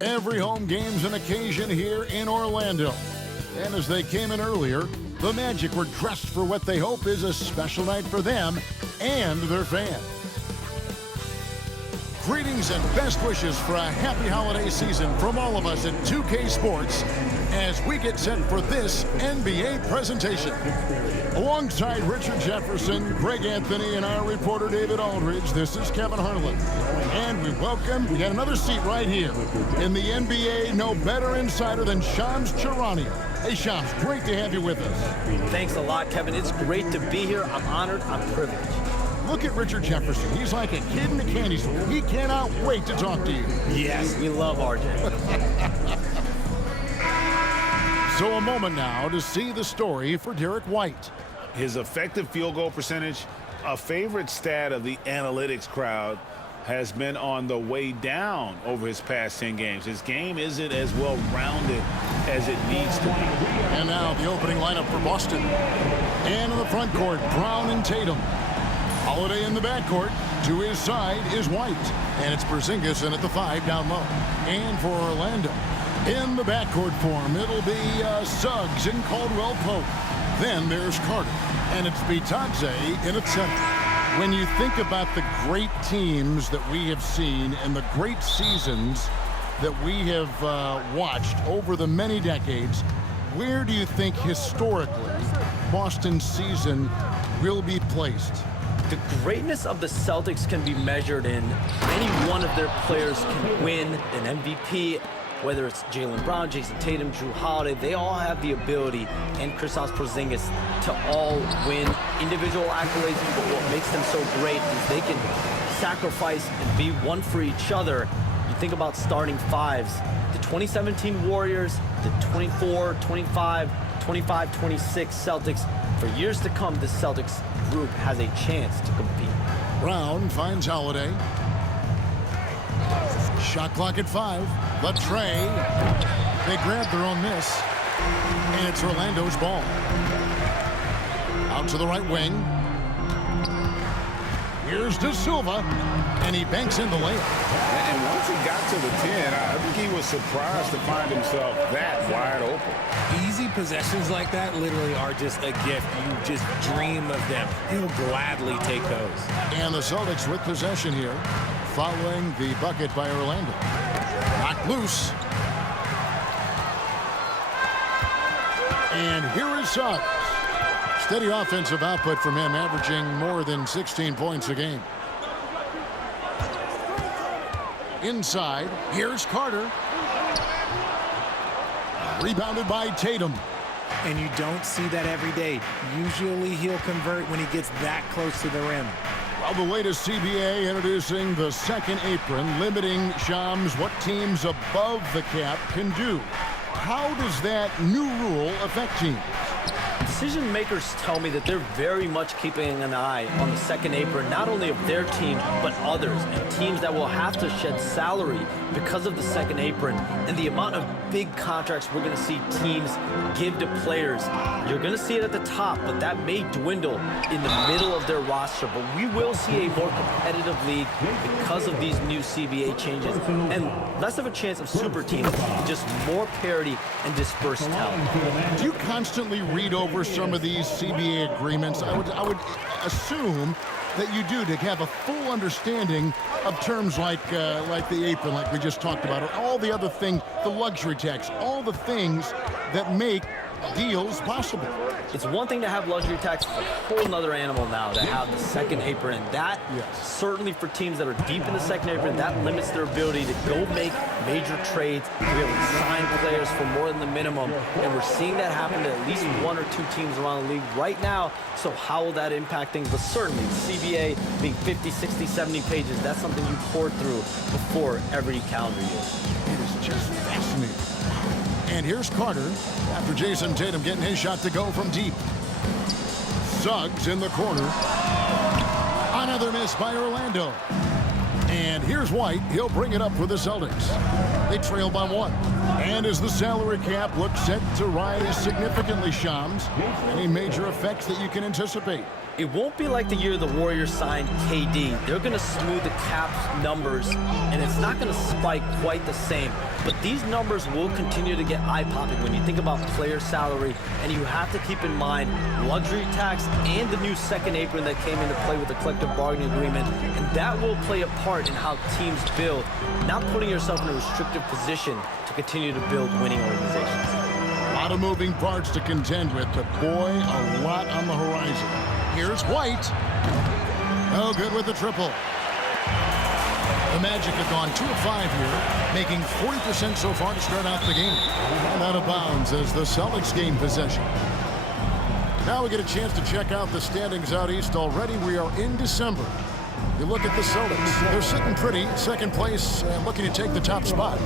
Every home game's an occasion here in Orlando. And as they came in earlier, the Magic were dressed for what they hope is a special night for them and their fans. Greetings and best wishes for a happy holiday season from all of us at 2K Sports as we get set for this NBA presentation. Alongside Richard Jefferson, Greg Anthony, and our reporter David Aldridge, this is Kevin Harlan. And we got another seat right here in the NBA, no better insider than Shams Charania. Hey Shams, great to have you with us. Thanks a lot, Kevin. It's great to be here. I'm honored, I'm privileged. Look at Richard Jefferson. He's like a kid in a candy store. He cannot wait to talk to you. Yes, we love RJ. So a moment now to see the story for Derek White. His effective field goal percentage, a favorite stat of the analytics crowd, has been on the way down over his past 10 games. His game isn't as well-rounded as it needs to be. And now the opening lineup for Boston. And in the front court, Brown and Tatum. Holiday in the backcourt. To his side is White. And it's Porzingis in at the 5 down low. And for Orlando, in the backcourt form, it'll be Suggs and Caldwell Pope. Then there's Carter. And it's Bitadze in at center. When you think about the great teams that we have seen and the great seasons that we have watched over the many decades, where do you think historically Boston's season will be placed? The greatness of the Celtics can be measured in any one of their players can win an MVP, whether it's Jaylen Brown, Jason Tatum, Jrue Holiday. They all have the ability, and Kristaps Porzingis, to all win individual accolades. But what makes them so great is they can sacrifice and be one for each other. You think about starting fives. The 2017 Warriors, the 24, 25, 25, 26 Celtics. For years to come, this Celtics group has a chance to compete. Brown finds Holiday. Shot clock at 5. The tray. They grab their own miss. And it's Orlando's ball. Out to the right wing. Here's De Silva. And he banks in the layup. And once he got to the 10, I think he was surprised to find himself that wide open. Easy possessions like that literally are just a gift. You just dream of them. He'll gladly take those. And the Celtics with possession here, following the bucket by Orlando. Knocked loose. And here is Suggs. Steady offensive output from him, averaging more than 16 points a game. Inside, here's Carter. Rebounded by Tatum. And you don't see that every day. Usually he'll convert when he gets that close to the rim. Well, the latest CBA introducing the second apron, limiting Shams what teams above the cap can do. How does that new rule affect teams? Decision makers tell me that they're very much keeping an eye on the second apron, not only of their team, but others, and teams that will have to shed salary because of the second apron and the amount of big contracts we're going to see teams give to players. You're going to see it at the top, but that may dwindle in the middle of their roster. But we will see a more competitive league because of these new CBA changes and less of a chance of super teams, just more parity and dispersed talent. Do you constantly read over some of these CBA agreements? I would assume that you do, to have a full understanding of terms like the apron, like we just talked about, or all the other things, the luxury tax, all the things that make deals possible. It's one thing to have luxury tax, it's a whole nother animal now to have the second apron. And that, certainly for teams that are deep in the second apron, that limits their ability to go make major trades, to be able to sign players for more than the minimum. And we're seeing that happen to at least one or two teams around the league right now. So how will that impact things? But certainly, the CBA being 50, 60, 70 pages, that's something you pour through before every calendar year. It is just fascinating. And here's Carter after Jason Tatum getting his shot to go from deep. Suggs in the corner. Another miss by Orlando. And here's White. He'll bring it up for the Celtics. They trail by 1. And as the salary cap looks set to rise significantly, Shams, any major effects that you can anticipate? It won't be like the year the Warriors signed KD. They're going to smooth the cap's numbers, and it's not going to spike quite the same. But these numbers will continue to get eye-popping when you think about player salary, and you have to keep in mind luxury tax and the new second apron that came into play with the collective bargaining agreement, and that will play a part in how teams build, not putting yourself in a restrictive position to continue to build winning organizations. A lot of moving parts to contend with, but boy, a lot on the horizon. Here's White. No good with the triple. The Magic have gone 2 of 5 here, making 40% so far to start out the game. And out of bounds as the Celtics gain possession. Now we get a chance to check out the standings out east already. We are in December. You look at the Celtics. They're sitting pretty, second place, looking to take the top spot.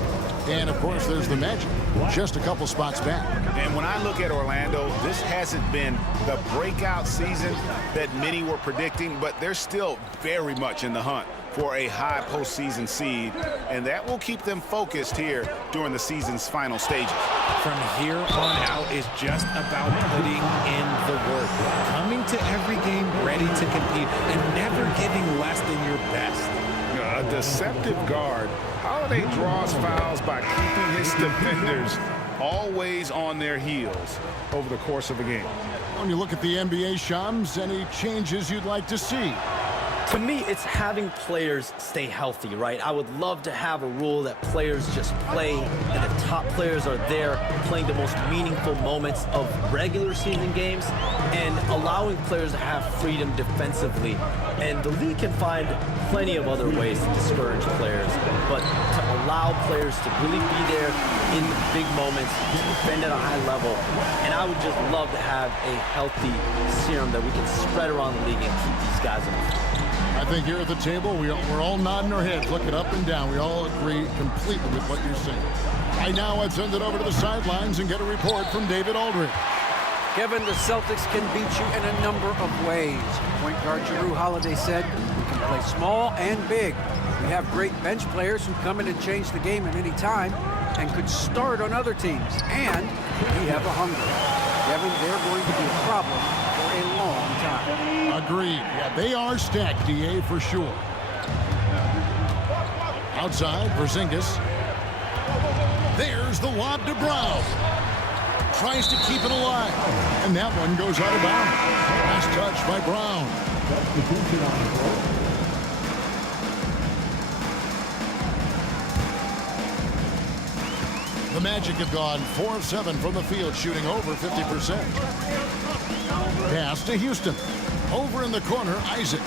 And, of course, there's the Magic, just a couple spots back. And when I look at Orlando, this hasn't been the breakout season that many were predicting, but they're still very much in the hunt for a high postseason seed, and that will keep them focused here during the season's final stages. From here on out is just about putting in the work, coming to every game ready to compete, and never giving less than your best. A deceptive guard. Holiday draws fouls by keeping his defenders always on their heels over the course of a game. When you look at the NBA, Shams, any changes you'd like to see? To me, it's having players stay healthy, right? I would love to have a rule that players just play and the top players are there playing the most meaningful moments of regular season games and allowing players to have freedom defensively. And the league can find plenty of other ways to discourage players, but to allow players to really be there in the big moments, to defend at a high level. And I would just love to have a healthy serum that we can spread around the league and keep these guys on the floor. I think here at the table, we're all nodding our heads, looking up and down. We all agree completely with what you're saying. Right now, I'd send it over to the sidelines and get a report from David Aldridge. Kevin, the Celtics can beat you in a number of ways. Point guard Jrue Holiday said, we can play small and big. We have great bench players who come in and change the game at any time and could start on other teams. And we have a hunger. Kevin, they're going to be a problem for a long time. Agreed. Yeah, they are stacked, DA, for sure. Outside, Porzingis. There's the lob to Brown. Tries to keep it alive. And that one goes out of bounds. Last touch by Brown. The Magic have gone 4 of 7 from the field, shooting over 50%. Pass to Houston. Over in the corner, Isaac.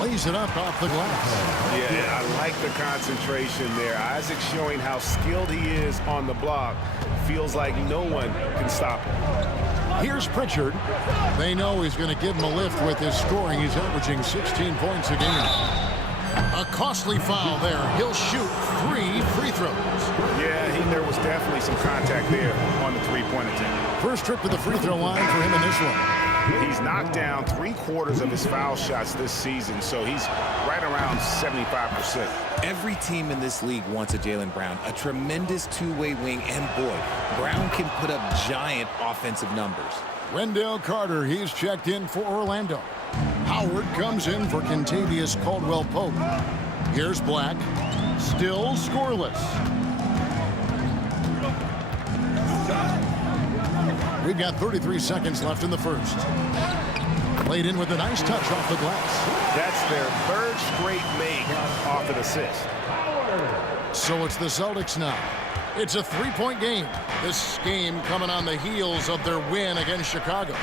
Lays it up off the glass. Yeah, I like the concentration there. Isaac showing how skilled he is on the block. Feels like no one can stop him. Here's Pritchard. They know he's going to give him a lift with his scoring. He's averaging 16 points a game. A costly foul there. He'll shoot 3 free throws. Yeah, there was definitely some contact there on the three-point attempt. First trip to the free throw line for him in this one. He's knocked down 3/4 of his foul shots this season, so he's right around 75%. Every team in this league wants a Jaylen Brown, a tremendous two-way wing, and boy, Brown can put up giant offensive numbers. Wendell Carter, he's checked in for Orlando. Howard comes in for Kentavious Caldwell-Pope. Here's Black, still scoreless. We've got 33 seconds left in the first. Played in with a nice touch off the glass. That's their third straight make off an assist. So it's the Celtics now. It's a 3-point game. This game coming on the heels of their win against Chicago.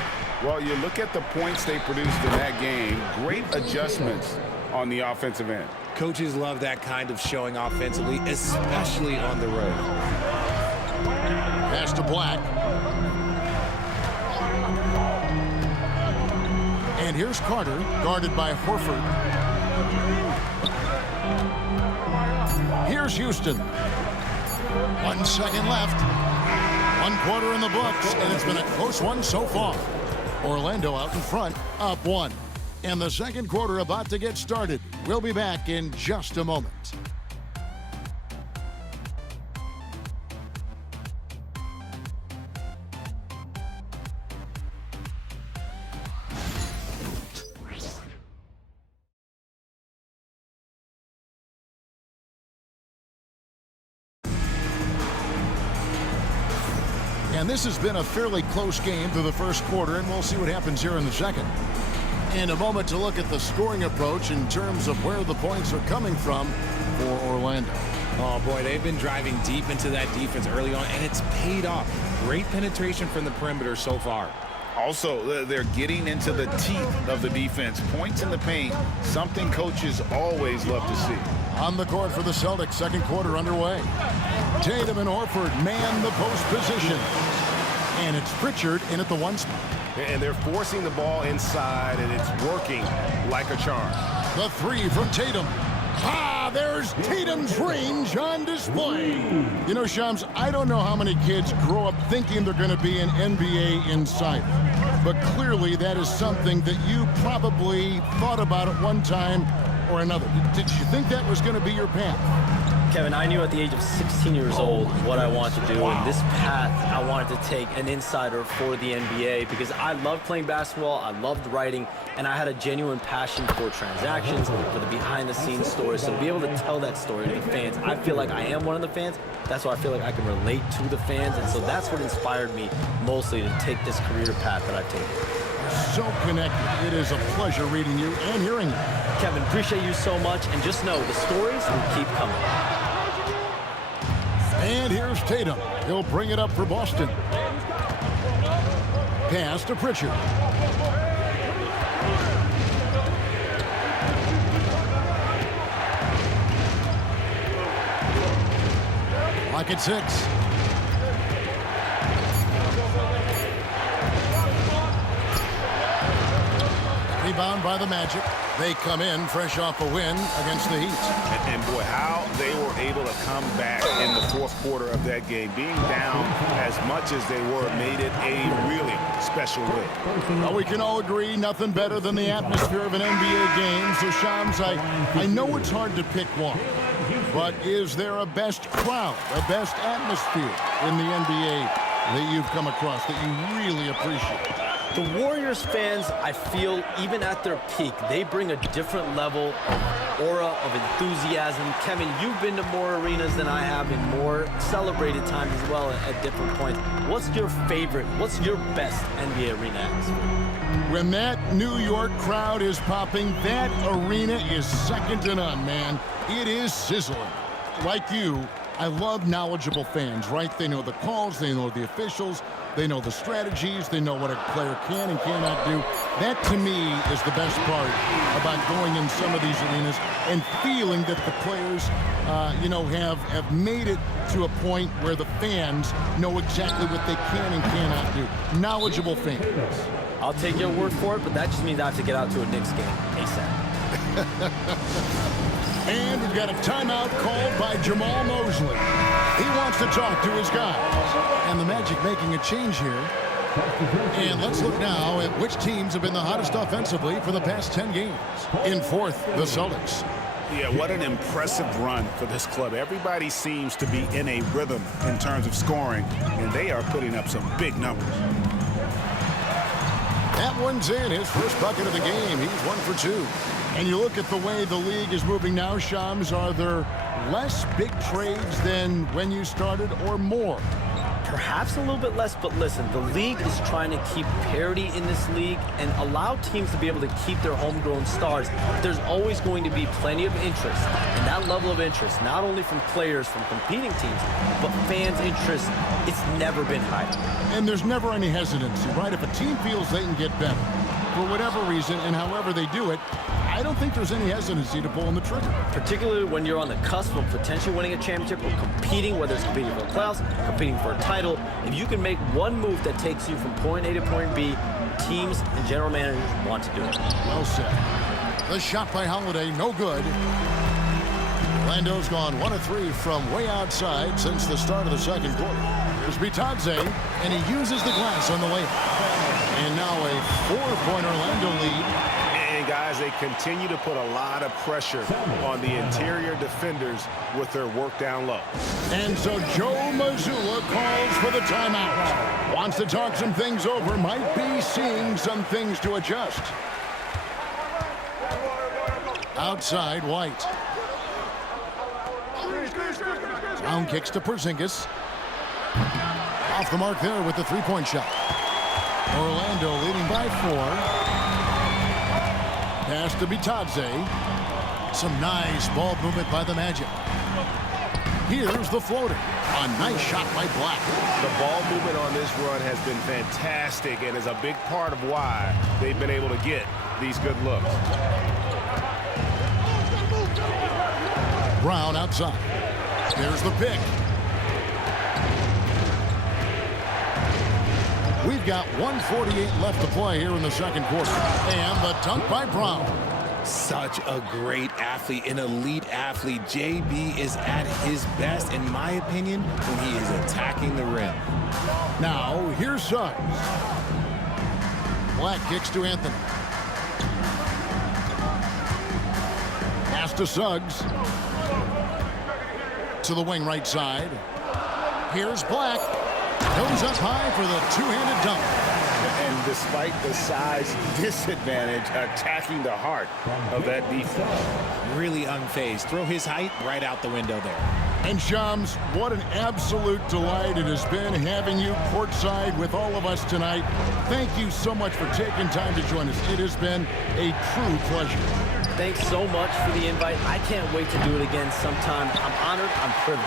Well, you look at the points they produced in that game. Great adjustments on the offensive end. Coaches love that kind of showing offensively, especially on the road. Pass to Black. And here's Carter, guarded by Horford. Here's Houston. 1 second left. 1 quarter in the books, and it's been a close one so far. Orlando out in front, up 1. And the second quarter about to get started. We'll be back in just a moment. And this has been a fairly close game through the first quarter, and we'll see what happens here in the second. In a moment to look at the scoring approach in terms of where the points are coming from for Orlando. Oh, boy, they've been driving deep into that defense early on, and it's paid off. Great penetration from the perimeter so far. Also, they're getting into the teeth of the defense. Points in the paint, something coaches always love to see. On the court for the Celtics, second quarter underway. Tatum and Horford man the post position. And it's Pritchard in at the one spot. And they're forcing the ball inside, and it's working like a charm. The three from Tatum. There's Tatum's range on display. You know, Shams, I don't know how many kids grow up thinking they're going to be an NBA insider. But clearly that is something that you probably thought about at one time or another. Did you think that was going to be your path? Kevin, I knew at the age of 16 years old what I wanted to do, and this path I wanted to take an insider for the NBA because I loved playing basketball, I loved writing, and I had a genuine passion for transactions, for the behind-the-scenes stories. So to be able to tell that story to the fans, I feel like I am one of the fans. That's why I feel like I can relate to the fans, and so that's what inspired me mostly to take this career path that I've taken. So connected. It is a pleasure reading you and hearing you. Kevin, appreciate you so much, and just know the stories will keep coming. And here's Tatum. He'll bring it up for Boston. Pass to Pritchard. Lock at 6. Rebound by the Magic. They come in fresh off a win against the Heat. And boy, how they were able to come back in the fourth quarter of that game. Being down as much as they were made it a really special win. Well, we can all agree nothing better than the atmosphere of an NBA game. So, Shams, I know it's hard to pick one. But is there a best crowd, a best atmosphere in the NBA that you've come across that you really appreciate? The Warriors fans, I feel, even at their peak, they bring a different level of aura, of enthusiasm. Kevin, you've been to more arenas than I have in more celebrated times as well at different points. What's your favorite, what's your best NBA arena atmosphere? When that New York crowd is popping, that arena is second to none, man. It is sizzling. Like you, I love knowledgeable fans, right? They know the calls, they know the officials, they know the strategies, they know what a player can and cannot do. That, to me, is the best part about going in some of these arenas and feeling that the players, have made it to a point where the fans know exactly what they can and cannot do. Knowledgeable fans. I'll take your word for it, but that just means I have to get out to a Knicks game ASAP. And we've got a timeout called by Jamal Mosley. He wants to talk to his guys. And the Magic making a change here. And let's look now at which teams have been the hottest offensively for the past 10 games. In fourth, the Celtics. Yeah, what an impressive run for this club. Everybody seems to be in a rhythm in terms of scoring, and they are putting up some big numbers. That one's in, his first bucket of the game. He's 1 for 2. And you look at the way the league is moving now, Shams, are there less big trades than when you started or more? Perhaps a little bit less, but listen, the league is trying to keep parity in this league and allow teams to be able to keep their homegrown stars. There's always going to be plenty of interest, and that level of interest, not only from players from competing teams, but fans' interest, it's never been higher. And there's never any hesitancy, right? If a team feels they can get better, for whatever reason and however they do it, I don't think there's any hesitancy to pulling the trigger. Particularly when you're on the cusp of potentially winning a championship or competing, whether it's competing for the playoffs, competing for a title. If you can make one move that takes you from point A to point B, teams and general managers want to do it. Well said. The shot by Holiday, no good. Orlando's gone 1 of 3 from way outside since the start of the second quarter. Here's Bitadze, and he uses the glass on the layup. And now a 4-point Orlando lead. And And guys, they continue to put a lot of pressure on the interior defenders with their work down low. And so Joe Mazzulla calls for the timeout. Wants to talk some things over, might be seeing some things to adjust. Outside, White. Brown kicks to Porzingis. Off the mark there with the three-point shot. Orlando leading by 4. Pass to Bitadze. Some nice ball movement by the Magic. Here's the floater. A nice shot by Black. The ball movement on this run has been fantastic and is a big part of why they've been able to get these good looks. Brown outside. There's the pick. We've got 1:48 left to play here in the second quarter. And the dunk by Brown. Such a great athlete, an elite athlete. JB is at his best, in my opinion, when he is attacking the rim. Now, here's Suggs. Black kicks to Anthony. Pass to Suggs. To the wing right side. Here's Black. Goes up high for the two-handed dunk. And despite the size disadvantage, attacking the heart of that defense. Really unfazed. Throw his height right out the window there. And Shams, what an absolute delight it has been having you courtside with all of us tonight. Thank you so much for taking time to join us. It has been a true pleasure. Thanks so much for the invite. I can't wait to do it again sometime. I'm honored. I'm privileged.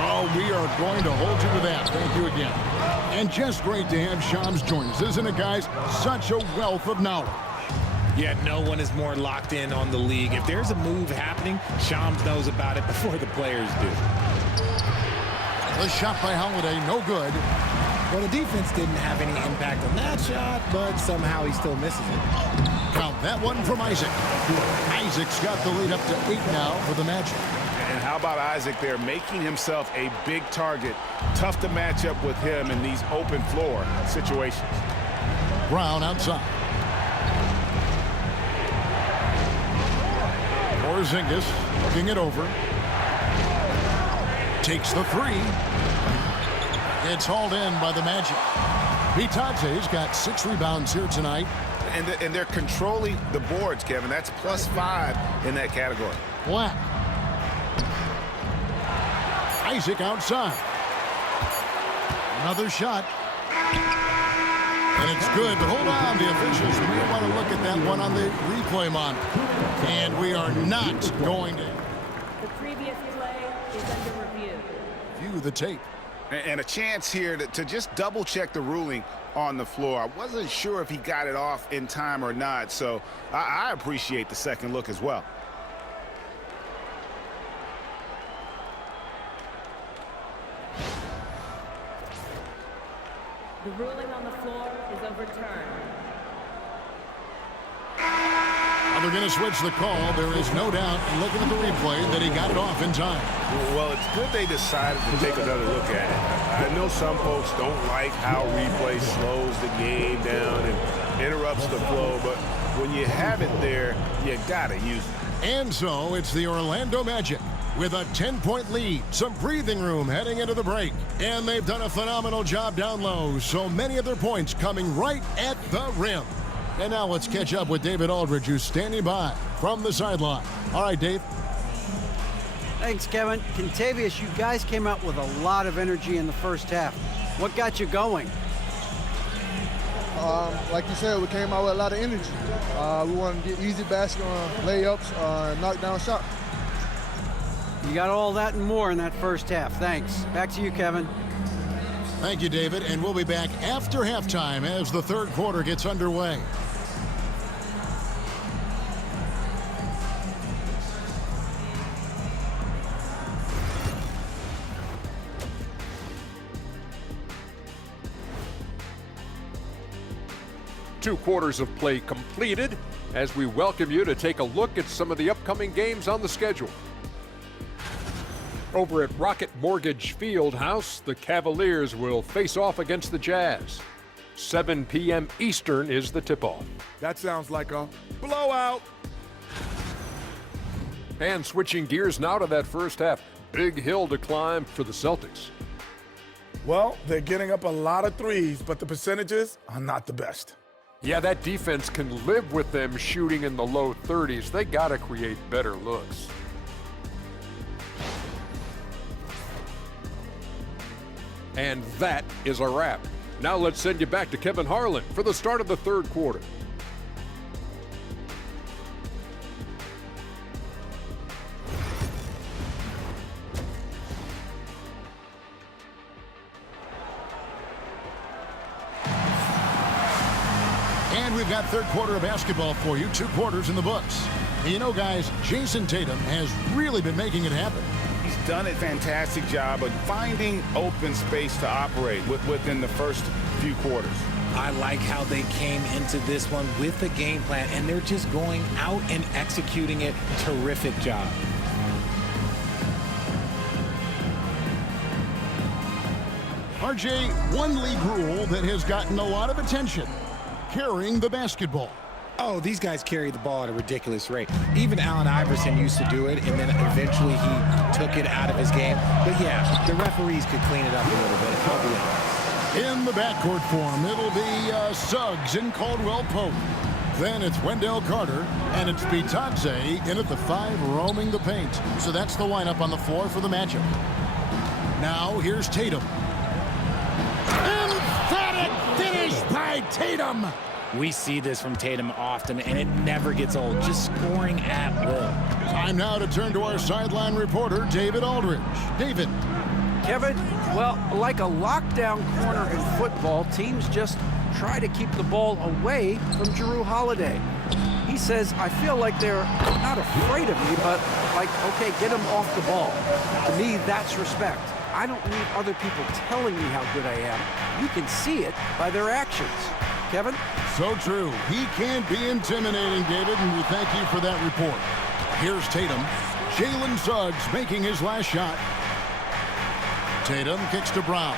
Oh, we are going to hold you to that. Thank you again. And just great to have Shams join us, isn't it, guys? Such a wealth of knowledge. Yeah, no one is more locked in on the league. If there's a move happening, Shams knows about it before the players do. The shot by Holiday, no good. Well, the defense didn't have any impact on that shot, but somehow he still misses it. Count that one from Isaac. Isaac's got the lead up to 8 now for the Magic. And how about Isaac there, making himself a big target. Tough to match up with him in these open floor situations. Brown outside. Porzingis looking it over. Takes the three. It's hauled in by the Magic. Bitadze's got 6 rebounds here tonight. And they're controlling the boards, Kevin. That's +5 in that category. Black. Isaac outside. Another shot. And it's good, but hold on. The officials may want to look at that one on the replay monitor. And we are not going to. The previous play is under review. View the tape. And a chance here to just double-check the ruling on the floor. I wasn't sure if he got it off in time or not, so I appreciate the second look as well. The ruling on the floor is overturned. Now they're going to switch the call. There is no doubt, looking at the replay, that he got it off in time. Well, it's good they decided to take another look at it. I know some folks don't like how replay slows the game down and interrupts the flow, but when you have it there, you got to use it. And so it's the Orlando Magic with a 10-point lead, some breathing room heading into the break. And they've done a phenomenal job down low, so many of their points coming right at the rim. And now let's catch up with David Aldridge, who's standing by from the sideline. All right, Dave. Thanks, Kevin. Contavious, you guys came out with a lot of energy in the first half. What got you going? Like you said, we came out with a lot of energy. We wanted to get easy basket layups, knock down shots. You got all that and more in that first half. Thanks. Back to you, Kevin. Thank you, David. And we'll be back after halftime as the third quarter gets underway. Two quarters of play completed as we welcome you to take a look at some of the upcoming games on the schedule. Over at Rocket Mortgage Fieldhouse, the Cavaliers will face off against the Jazz. 7 p.m. Eastern is the tip-off. That sounds like a blowout. And switching gears now to that first half. Big hill to climb for the Celtics. Well, they're getting up a lot of threes, but the percentages are not the best. Yeah, that defense can live with them shooting in the low 30s. They got to create better looks. And that is a wrap. Now let's send you back to Kevin Harlan for the start of the third quarter. And we've got third quarter of basketball for you. 2 quarters in the books. And you know, guys, Jason Tatum has really been making it happen. He's done a fantastic job of finding open space to operate within the first few quarters. I like how they came into this one with a game plan, and they're just going out and executing it. Terrific job. RJ, one league rule that has gotten a lot of attention: carrying the basketball. Oh, these guys carry the ball at a ridiculous rate. Even Allen Iverson used to do it, and then eventually he took it out of his game. But yeah, the referees could clean it up a little bit. It'll be it. In the backcourt form, it'll be Suggs and Caldwell Pope. Then it's Wendell Carter, and it's Bitadze in at the 5, roaming the paint. So that's the lineup on the floor for the matchup. Now here's Tatum. Emphatic finish by Tatum. We see this from Tatum often, and it never gets old. Just scoring at will. Time now to turn to our sideline reporter, David Aldridge. David. Kevin, well, like a lockdown corner in football, teams just try to keep the ball away from Jrue Holiday. He says, I feel like they're not afraid of me, but like, okay, get him off the ball. To me, that's respect. I don't need other people telling me how good I am. You can see it by their actions. Kevin? So true. He can be intimidating, David, and we thank you for that report. Here's Tatum. Jalen Suggs making his last shot. Tatum kicks to Brown.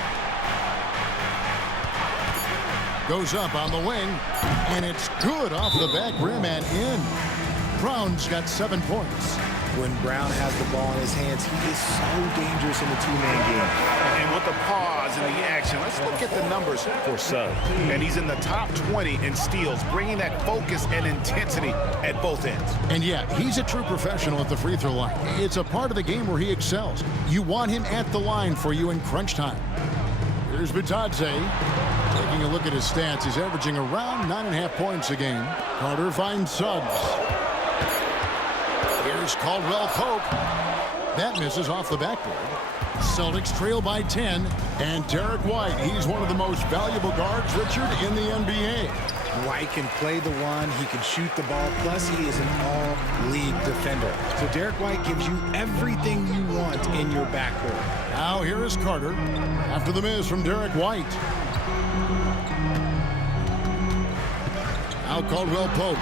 Goes up on the wing, and it's good off the back rim and in. Brown's got 7 points. When Brown has the ball in his hands, he is so dangerous in the two-man game. And with the pause and the action, let's look at the numbers for Suggs. And he's in the top 20 in steals, bringing that focus and intensity at both ends. And yeah, he's a true professional at the free throw line. It's a part of the game where he excels. You want him at the line for you in crunch time. Here's Bitadze. Taking a look at his stats, he's averaging around 9.5 points a game. Carter finds Suggs. Here's Caldwell Pope. That misses off the backboard. Celtics trail by 10. And Derek White, he's one of the most valuable guards, Richard, in the NBA. White can play the one, he can shoot the ball, plus he is an all-league defender. So Derek White gives you everything you want in your backcourt. Now here is Carter after the miss from Derek White. Now Caldwell Pope.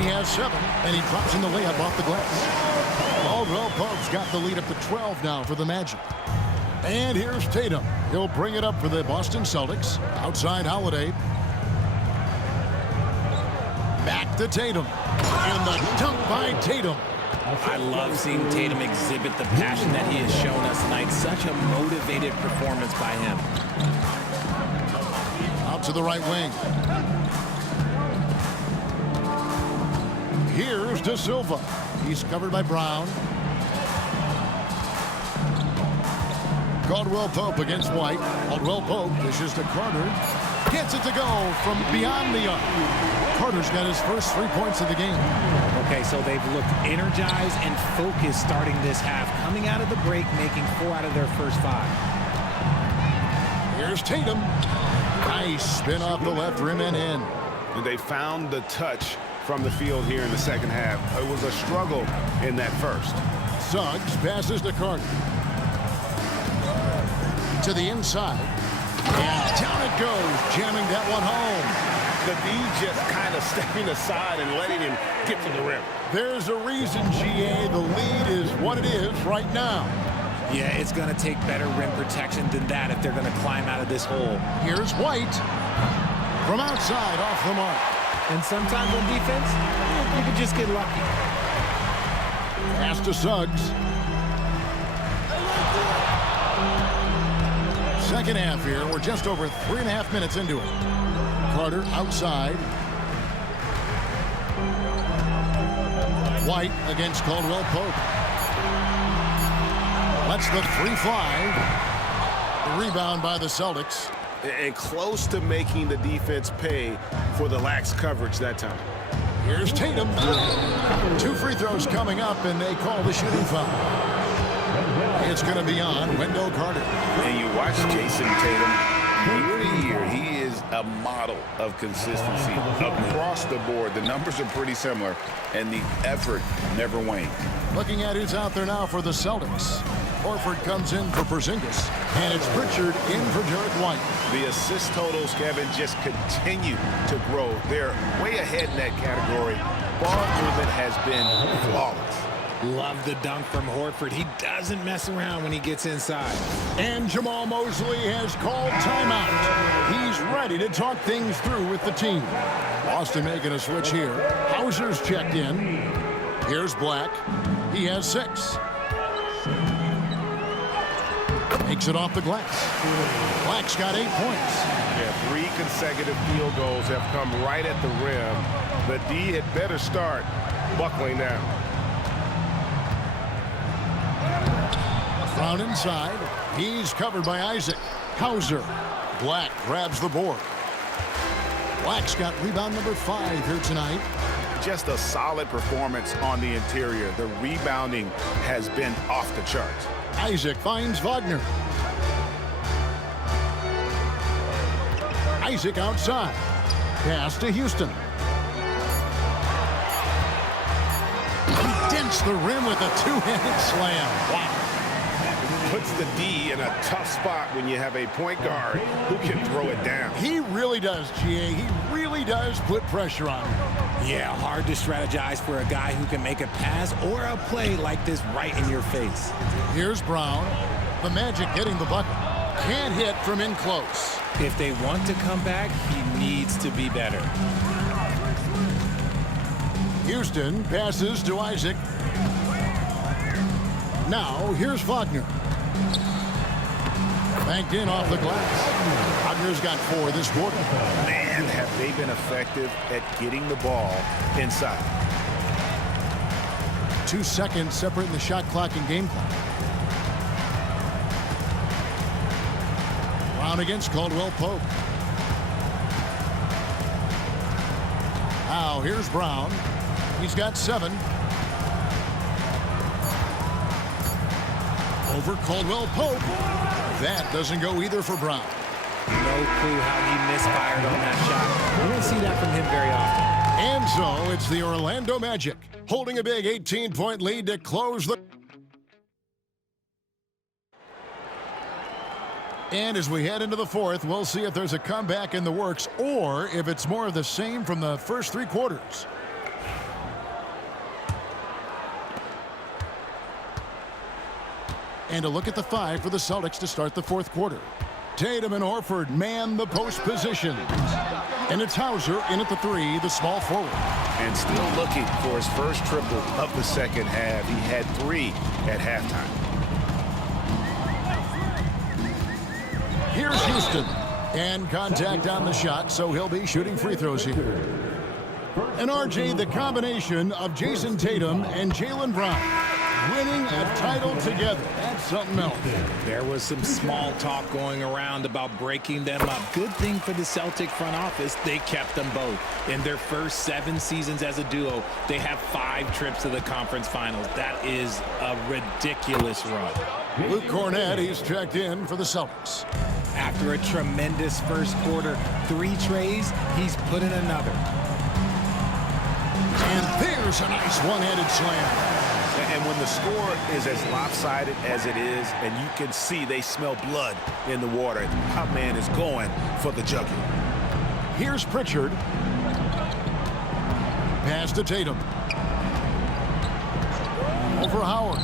He has 7, and he drops in the layup off the glass. Caldwell Pope's got the lead up to 12 now for the Magic. And here's Tatum. He'll bring it up for the Boston Celtics. Outside Holiday. Back to Tatum. And the dunk by Tatum. I love seeing Tatum exhibit the passion that he has shown us tonight. Such a motivated performance by him. Out to the right wing. Here's De Silva. He's covered by Brown. Caldwell Pope against White. Caldwell Pope dishes to Carter. Gets it to go from beyond the arc. Carter's got his first 3 points of the game. Okay, so they've looked energized and focused starting this half. Coming out of the break, making 4 out of their first 5. Here's Tatum. Nice spin off the left rim and in. And they found the touch from the field here in the second half. It was a struggle in that first. Suggs passes to Carter. To the inside. And down it goes, jamming that one home. The D just kind of stepping aside and letting him get to the rim. There's a reason, GA, the lead is what it is right now. Yeah, it's going to take better rim protection than that if they're going to climb out of this hole. Here's White. From outside, off the mark. And sometimes on defense, you can just get lucky. Pass to Suggs. Second half here. We're just over 3.5 minutes into it. Carter outside. White against Caldwell Pope. Lets the three fly. The rebound by the Celtics. And close to making the defense pay for the lax coverage that time. Here's Tatum. 2 free throws coming up, and they call the shooting foul. It's going to be on Wendell Carter. And you watch Jason Tatum year to year. He is a model of consistency across the board. The numbers are pretty similar, and the effort never waned. Looking at who's out there now for the Celtics. Horford comes in for Porzingis, and it's Pritchard in for Derek White. The assist totals, Kevin, just continue to grow. They're way ahead in that category. Ball movement has been flawless. Love the dunk from Horford. He doesn't mess around when he gets inside. And Jamal Mosley has called timeout. He's ready to talk things through with the team. Boston making a switch here. Hauser's checked in. Here's Black. He has 6. Makes it off the glass. Black's got 8 points. Yeah, 3 consecutive field goals have come right at the rim. The D had better start buckling now. Brown inside. He's covered by Isaac. Hauser. Black grabs the board. Black's got rebound number 5 here tonight. Just a solid performance on the interior. The rebounding has been off the charts. Isaac finds Wagner. Isaac outside. Pass to Houston. He dents the rim with a 2-handed slam. Wow. Puts the D in a tough spot when you have a point guard who can throw it down. He really does, GA. He really does put pressure on him. Yeah, hard to strategize for a guy who can make a pass or a play like this right in your face. Here's Brown. The Magic getting the bucket. Can't hit from in close. If they want to come back, he needs to be better. Houston passes to Isaac. Now, here's Wagner. Banked in off the glass. Wagner's got 4 this quarter. Man, have they been effective at getting the ball inside. 2 seconds separating the shot clock and game clock. Brown against Caldwell Pope. Now, here's Brown. He's got 7. Over Caldwell Pope. That doesn't go either for Brown. No clue how he misfired on that shot. We don't see that from him very often. And so it's the Orlando Magic holding a big 18-point lead to close the... And as we head into the 4th, we'll see if there's a comeback in the works or if it's more of the same from the first 3 quarters. And a look at the 5 for the Celtics to start the 4th quarter. Tatum and Horford man the post positions. And it's Hauser in at the 3, the small forward. And still looking for his first triple of the second half. He had 3 at halftime. Here's Houston. And contact on the shot, so he'll be shooting free throws here. And RJ, the combination of Jason Tatum and Jaylen Brown winning a title together. That's something else. There was some small talk going around about breaking them up. Good thing for the Celtic front office, they kept them both. In their first 7 seasons as a duo, they have 5 trips to the conference finals. That is a ridiculous run. Luke Cornett, he's checked in for the Celtics. After a tremendous first quarter, 3 trays, he's put in another. And there's a nice one-handed slam. And when the score is as lopsided as it is, and you can see they smell blood in the water, our man is going for the jugular. Here's Pritchard. Pass to Tatum. Over Howard.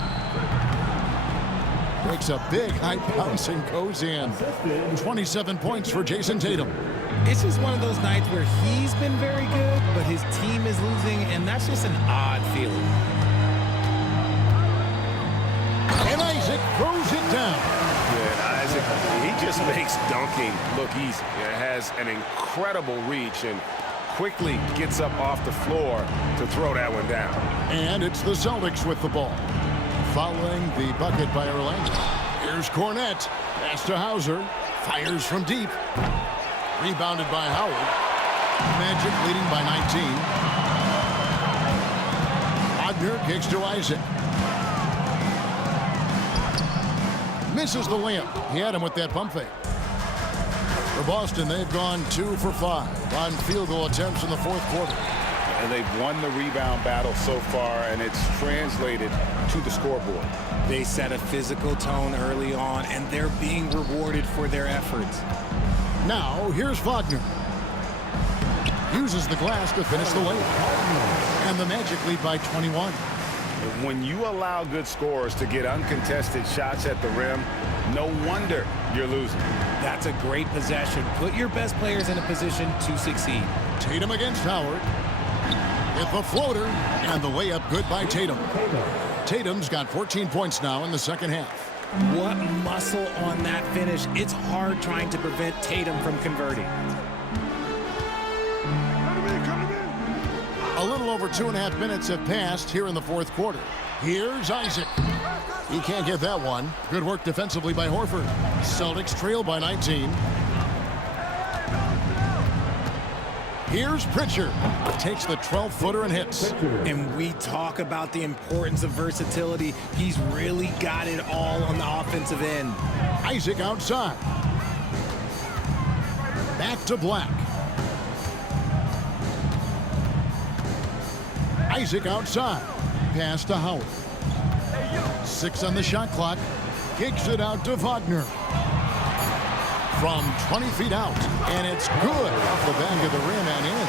Makes a big high bounce and goes in. 27 points for Jason Tatum. It's just one of those nights where he's been very good, but his team is losing, and that's just an odd feeling. And Isaac throws it down. Yeah, and Isaac, he just makes dunking look easy. It has an incredible reach and quickly gets up off the floor to throw that one down. And it's the Celtics with the ball. Following the bucket by Orlando. Here's Cornette. Pass to Hauser. Fires from deep. Rebounded by Howard. Magic leading by 19. Wagner kicks to Isaac. Misses the layup. He had him with that pump fake. For Boston, they've gone 2 for 5 on field goal attempts in the fourth quarter. And they've won the rebound battle so far, and it's translated to the scoreboard. They set a physical tone early on, and they're being rewarded for their efforts. Now, here's Wagner. Uses the glass to finish the layup. And the Magic lead by 21. When you allow good scorers to get uncontested shots at the rim, no wonder you're losing. That's a great possession. Put your best players in a position to succeed. Tatum against Howard. Hit the floater, and the layup good by Tatum. Tatum's got 14 points now in the second half. What muscle on that finish. It's hard trying to prevent Tatum from converting. A little over 2.5 minutes have passed here in the fourth quarter. Here's Isaac. He can't get that one. Good work defensively by Horford. Celtics trail by 19. Here's Pritchard. Takes the 12-footer and hits. And we talk about the importance of versatility. He's really got it all on the offensive end. Isaac outside. Back to Black. Isaac outside. Pass to Howard. 6 on the shot clock. Kicks it out to Wagner. From 20 feet out. And it's good off the back of the rim and in.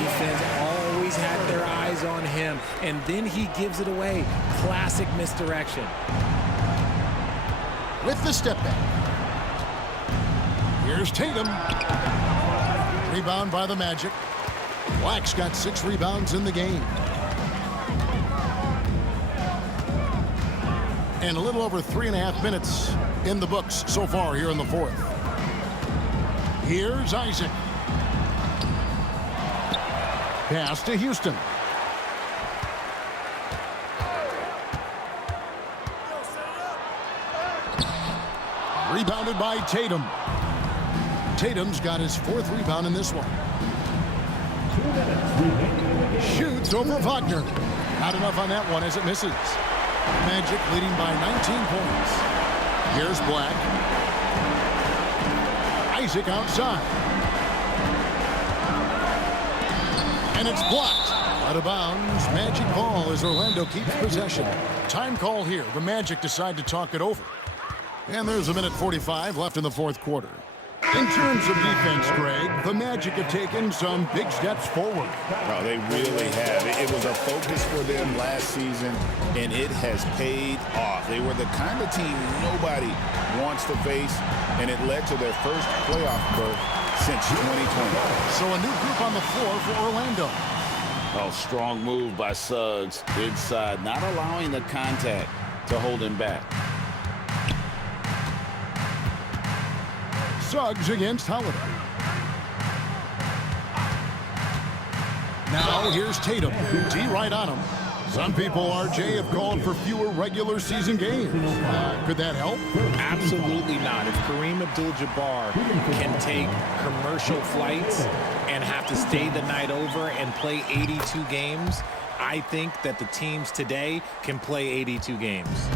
Defense always had their eyes on him. And then he gives it away. Classic misdirection. With the step back. Here's Tatum. Rebound by the Magic. Black's got 6 rebounds in the game. And a little over 3.5 minutes in the books so far here in the fourth. Here's Isaac. Pass to Houston. Rebounded by Tatum. Tatum's got his 4th rebound in this one. Shoots over Wagner. Not enough on that one as it misses. Magic leading by 19 points. Here's Black. Isaac outside. And it's blocked. Out of bounds. Magic ball as Orlando keeps possession. Time call here. The Magic decide to talk it over. And there's 1:45 left in the fourth quarter. In terms of defense, Greg, the Magic have taken some big steps forward. Oh, they really have. It was a focus for them last season, and it has paid off. They were the kind of team nobody wants to face, and it led to their first playoff berth since 2020. So a new group on the floor for Orlando. Oh, strong move by Suggs inside, not allowing the contact to hold him back. Suggs against Holiday. Now here's Tatum. D right on him. Some people, RJ, have called for fewer regular season games. Could that help? Absolutely not. If Kareem Abdul-Jabbar can take commercial flights and have to stay the night over and play 82 games, I think that the teams today can play 82 games.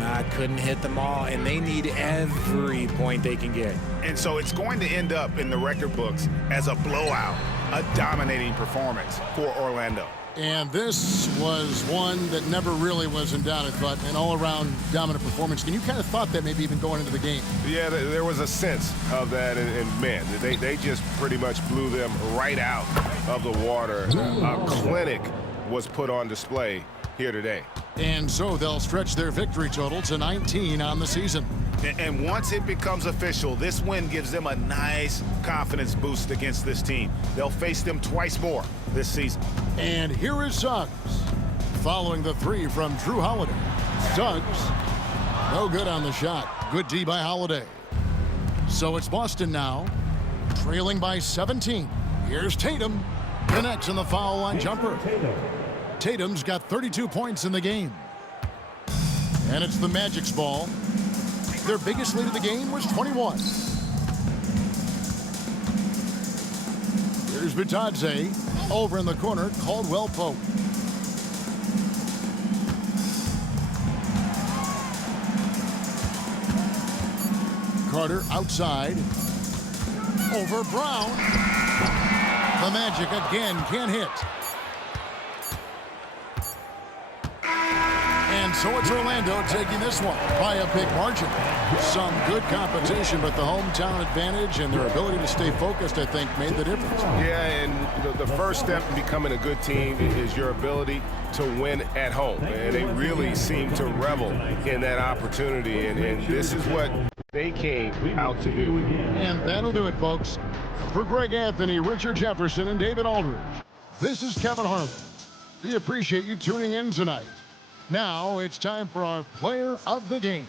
I couldn't hit them all, and they need every point they can get. And so it's going to end up in the record books as a blowout, a dominating performance for Orlando. And this was one that never really was in doubt, but an all-around dominant performance. And you kind of thought that maybe even going into the game. Yeah, there was a sense of that, and man, they just pretty much blew them right out of the water. A clinic was put on display here today. And so they'll stretch their victory total to 19 on the season. And once it becomes official, this win gives them a nice confidence boost against this team. They'll face them twice more this season. And here is Suggs. Following the three from Drew Holiday. Suggs, no good on the shot. Good D by Holiday. So it's Boston now, trailing by 17. Here's Tatum. Connects on the foul line jumper. Tatum's got 32 points in the game. And it's the Magic's ball. Their biggest lead of the game was 21. Here's Bitadze. Over in the corner, Caldwell Pope. Carter outside. Over Brown. The Magic again can't hit. And so it's Orlando taking this one by a big margin. Some good competition, but the hometown advantage and their ability to stay focused, I think, made the difference. Yeah, and the first step in becoming a good team is your ability to win at home. And they really seem to revel in that opportunity. And this is what they came out to do. And that'll do it, folks. For Greg Anthony, Richard Jefferson, and David Aldridge, this is Kevin Harlan. We appreciate you tuning in tonight. Now it's time for our player of the game.